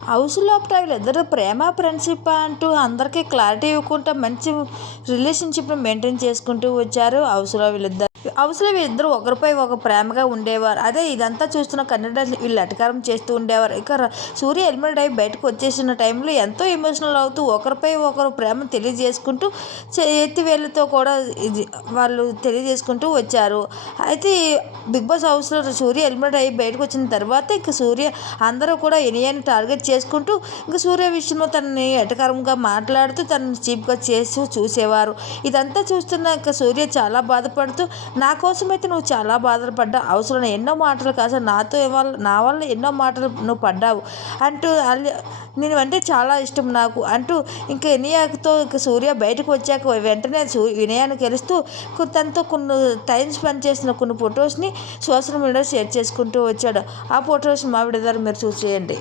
House లోపల వీళ్ళిద్దరు ప్రేమ friendship అంటూ అందరికీ క్లారిటీ ఇవ్వకుండా మంచి రిలేషన్షిప్ని మెయింటైన్ చేసుకుంటూ వచ్చారు హౌస్లో వీళ్ళిద్దరు. అవసరం ఇద్దరు ఒకరిపై ఒక ప్రేమగా ఉండేవారు. అదే ఇదంతా చూస్తున్న కన్నడ వీళ్ళు అటకారం చేస్తూ ఉండేవారు. ఇక సూర్య ఎలిమినేట్ అయి బయటకు వచ్చేసిన టైంలో ఎంతో ఎమోషనల్ అవుతూ ఒకరిపై ఒకరు ప్రేమ తెలియజేసుకుంటూ చేతి వేళ్ళతో కూడా ఇది వాళ్ళు తెలియజేసుకుంటూ వచ్చారు. అయితే బిగ్ బాస్ హౌస్లో సూర్య ఎలిమినేట్ అయ్యి బయటకు వచ్చిన తర్వాత ఇక సూర్య అందరూ కూడా ఇనియాని టార్గెట్ చేసుకుంటూ ఇంకా సూర్య విషయంలో తనని ఎటకారంగా మాట్లాడుతూ తనని చీప్గా చేస్తూ చూసేవారు. ఇదంతా చూస్తున్న ఇంకా సూర్య చాలా బాధపడుతూ నా నా కోసమైతే నువ్వు చాలా బాధపడ్డా అవసరం ఎన్నో మాటలు కాదు నాతో ఇవాళ నా వల్ల ఎన్నో మాటలు నువ్వు పడ్డావు. అంటూ నేను అంటే చాలా ఇష్టం నాకు అంటూ ఇంకా వినయాకతో ఇంకా సూర్య బయటకు వచ్చాక వెంటనే సూర్య వినయాన్ని గెలుస్తూ తనతో కొన్ని టైం స్పెండ్ చేసిన కొన్ని ఫొటోస్ని సోషల్ మీడియాలో షేర్ చేసుకుంటూ వచ్చాడు. ఆ ఫొటోస్ మా విడదారు మీరు చూసేయండి.